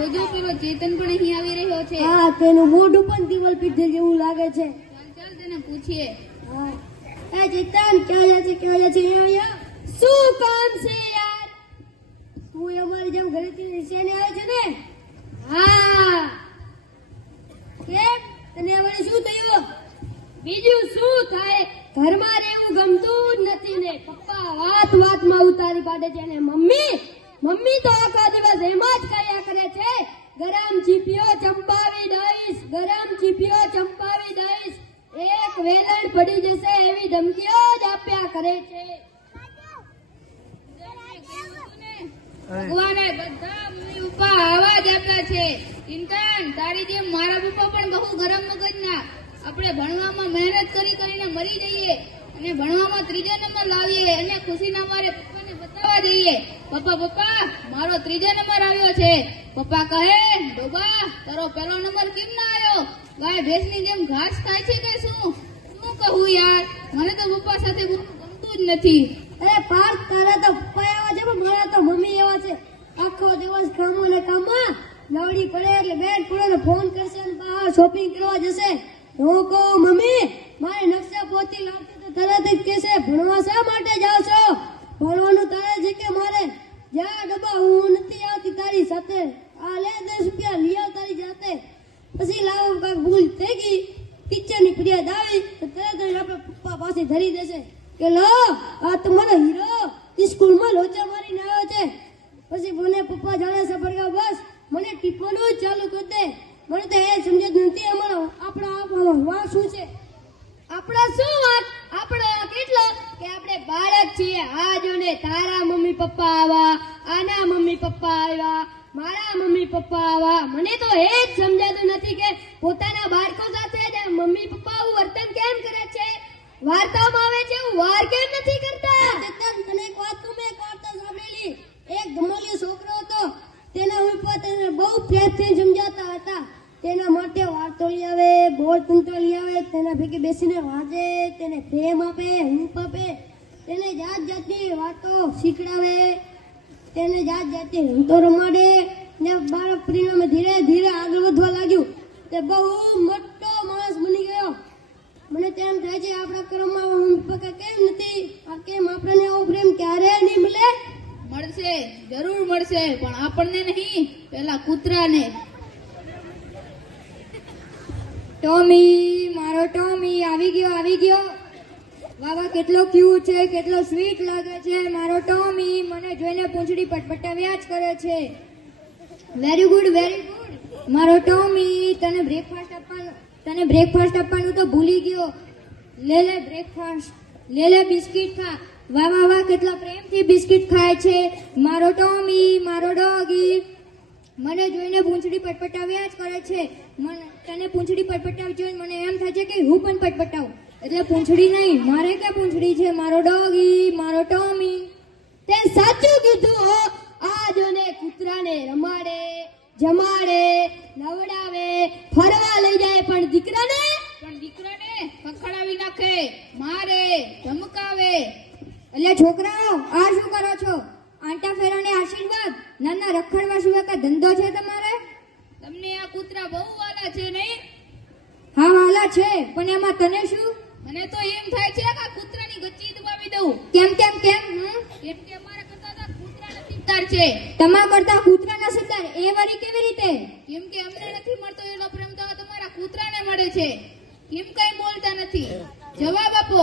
જોજો પેલો ચેતન પણ અહીં આવી રહ્યો છે. હા, તેનું મોઢું પણ દિવાલ પીઠે જેવું લાગે છે. ચાલ તેને પૂછીએ. હા, એ ચેતન ક્યાં જાય છે? અહીંયા શું કામ છે યાર? તું અમારી જેમ ઘરેથી રિક્ષાને આવે છે ને? હા, કેમ તને હવે શું થયું? બીજું શું થાય, ઘરમાં રહેવું ગમતું જ નથી ને. પપ્પા વાતમાં ઉતારી કાઢે છે ને મમ્મી તો આખા દિવસ એમ જ કર્યા કરે છે, ગરમ ચીપીઓ ચંપાવી દઈશ, એક વેલણ પડી જશે એવી ધમકીઓ જ આપ્યા કરે છે. ભગવાને બધા મમ્મી પપ્પા આવા જ આપ્યા છે. ચિંતન, તારી જેમ મારા પપ્પા પણ બહુ ગરમ મગજના. આપણે ભણવામાં મહેનત કરીને મરી જઈએ અને ભણવામાં ત્રીજા નંબર લાવીએ અને ખુશીના મારે પપ્પાને બતાવવા જઈએ, પપ્પા મારો ત્રીજા નંબર આવ્યો છે. પપ્પા કહે, ડોબા તારો પહેલો નંબર કેમ ના આવ્યો? ગાય ભેંસની જેમ ઘાસ ખાય છે કે શું કહું યાર? મને તો પપ્પા સાથે ગમતું જ નથી. અરે પાર્થ, તારા તો પપ્પા એવા છે પણ મારા તો મમ્મી એવા છે. આખો દિવસ કામમાં નવડી પડે એટલે બેટ પડે ફોન કરશે અને બહાર શોપિંગ કરવા જશે. હું કહું મમ્મી મારે નકશા પોતી લાવતી તો તરત જ કહેશે, ભણવા શા માટે જાઓ છો? ભણવાનું તારે છે કે મારે? જા ડબ્બા, હું નથી આવતી તારી સાથે. આ લે 10 રૂપિયા લઈ આવ તારી જાતે. પછી લાવો કાંઈક ભૂલ થઈ ગઈ, ટીચરની ફરિયાદ આવી તો તરત જ આપણે પપ્પા પાસે ધરી દેશે કે લો આ તમારો હીરો સ્કૂલમાં લોચા મારીને આવ્યો છે. પછી મને પપ્પા જાણે છે ભડકા, બસ મને ટીપવાનું જ ચાલુ કરી દે. મને તો એ સમજતું નથી આપણા વાત શું છે. આપણા શું વાત? આપણો કેટલો કે આપણે બાળક છીએ. આ જો ને તારા મમ્મી પપ્પા આવા, આના મમ્મી પપ્પા આવ્યા, મારા મમ્મી પપ્પા આવા. મને તો એ જ સમજાતું નથી કે પોતાના બાળકો સાથે મમ્મી પપ્પા આવું વર્તન કેમ કરે છે. વાર્તામાં આવે છે એવું વાર કેમ નથી કરતા? તને એક વાત કહું, મેં એક વાર્તા સાંભળેલી. એક ગમલિયો છોકરો હતો, તેના ઉપર તેને બહુ પ્રેમથી સમજાતા હતા. તેના માટે વાર્તો લઈ આવે, બોલ તંત્ર લઈ આવે, તેના ભેગી બેસીને વાંચે, તેને પ્રેમ આપે, હૂંફ આપે, તેને જાત જાતની વાતો શીખડાવે, તેને જાત જાતની રમતો રમાડે ને બાળક પરિણામે ધીરે ધીરે આગળ વધવા લાગ્યું. તે બહુ મોટો માણસ બની ગયો. મને તેમ થાય છે આપણા કર્મમાં મમ્મી પપ્પા કેમ નથી, આ કેમ આપણને આવો પ્રેમ ક્યારે નહીં મળે? મળશે, જરૂર મળશે, પણ આપણને નહીં, પેલા કૂતરાને. ટોમી, મારો ટોમી આવી ગયો. વાવા કેટલો ક્યુટ છે, કેટલો સ્વીટ લાગે છે મારો ટોમી. મને જોઈને પૂંછડી પટપટાવ્યા જ કરે છે. Very good. મારો ટોમી, તને બ્રેકફાસ્ટ આપવાનું તો ભૂલી ગયો. લે બ્રેકફાસ્ટ, લે બિસ્કિટ ખા. વાહ કેટલા પ્રેમથી બિસ્કિટ ખાય છે મારો ટોમી, મારો ડોગી. મને જોઈને પૂંછડી પટપટાવ્યા જ કરે છે. તને પૂંછડી પટપટાવી જોઈને મને એમ થાય છે કે હું પણ પટપટાવું. એટલે પૂંછડી નહીં, મારે ક્યાં પૂંછડી છે મારો ડોગી, મારો ટોમી. તે સાચું કીધું હો. આ જોને કૂતરાને રમાડે, જમાડે, નવડાવે, ફરવા લઈ જાય, પણ દીકરાને ખખડાવી નાખે, મારે, ધમકાવે. એટલે છોકરાઓ આ શું કરો છો? આંટા ફેરાને આશીર્વાદ, નાના રખડવા સિવાય કઈ ધંધો છે તમારે? તમને આ કૂતરા બહુ વાલા છે નહીં? હા વાલા છે, પણ એમાં તને શું? મને તો એમ થાય છે કે આ કૂતરાની ગચ્ચી દબાવી દઉં. કેમ? કેમ કે અમારા કરતા કૂતરા નસીબદાર છે. તમારા કરતા કૂતરા નસીબદાર? એ વળી કેવી રીતે? કેમ કે અમને નથી મળતો એટલો પ્રેમ તો તમારા કૂતરાને મળે છે. કેમ કઈ બોલતા નથી? જવાબ આપો.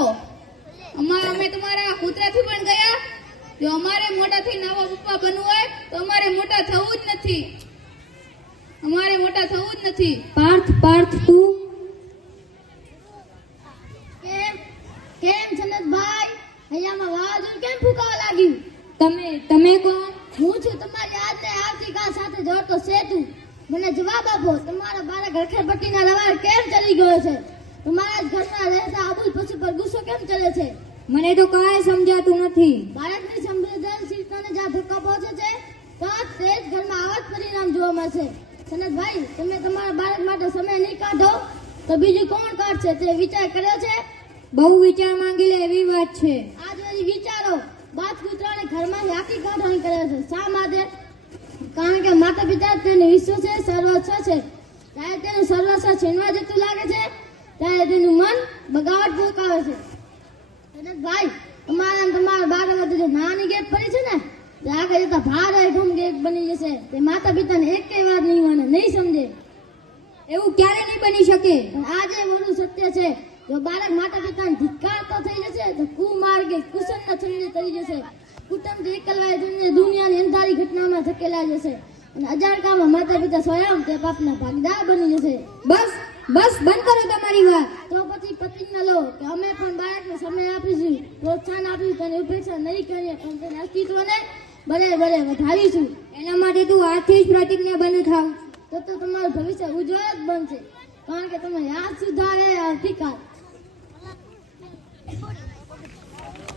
અમે તમારા કૂતરાથી પણ ગયા. જો અમારે મોટાથી નવા પપ્પા બનવું હોય તો અમારે મોટા થવું જ નથી. પાર્થ તું કેમ સનતભાઈ અહીંયામાં વાવાઝોડું કેમ ફૂંકાવા લાગ્યું? તમે કોણ? હું છું તમારી આતે આવતીકાલ સાથે જોડતો સેતુ. મને જવાબ આપો, તમારા બાળક રખેપટ્ટીના રવાડ કેમ ચડી ગયો છે? તમારા જ ઘરમાં રહેતા અબુલ પછી પર ગુસ્સો કેમ ચડે છે? મને તો કાંઈ સમજાતું નથી. બાળકની સંવેદનશીલતાને જ્યાં ધક્કા પહોંચે છે તો તે જ ઘરમાં આવા જ પરિણામ જોવા મળશે. સનતભાઈ, તમે તમારા બાળક માટે સમય નહીં કાઢો તો બીજું કોણ કાઢશે? તે વિચાર કર્યો છે? બહુ વિચાર માંગી લે એવી વાત છે. આજ વળી વિચારો. બાદ કૂતરાને ઘરમાં હાકી કાઢવાની કરે છે. શા માટે? કારણ કે માતા પિતા તેને વિશ્વ છે, સર્વસ્વ છે. ત્યારે તેનું સર્વસ્વ છીનવા જતું લાગે છે ત્યારે તેનું મન બગાવટ ભોકાવે છે. અને ભાઈ તમારા અને તમારા બાળક વચ્ચે જે નાની ગેપ પડી છે ને તે આગળ જતા ભારે ગમ ગેપ બની જશે. તે માતા પિતાને એકેય વાર નહીં માને, નહીં સમજે. એવું ક્યારે નહીં બની શકે. પણ આજે મોટું સત્ય છે. જો બાળક માતા પિતાને ધિક્કારતો થઈ જશે તો કુમાર્ગે કુસંગના છરીડે તરી જશે. કુટુંબ એકલવાય દુનિયાની અંધારી ઘટનામાં ધકેલાઈ જશે અને અજાણકામાં માતા પિતા સ્વયં તે પાપના ભાગીદાર બની જશે. બસ બસ બંધ કરો તમારી વાત. તો પછી પ્રતિજ્ઞા લો કે અમે પણ બાળકને સમય આપીશું, પ્રોત્સાહન આપીશું, તેની ઉપેક્ષા નહીં કરીએ, પણ તેના અસ્તિત્વને બરે બરે વધારીશું. એના માટે તું આજથી જ પ્રતિજ્ઞાબદ્ધ થાવ. તો તમારું ભવિષ્ય ઉજ્જવળ જ બનશે. કારણ કે તમે યાદ સુધારે અધિકાર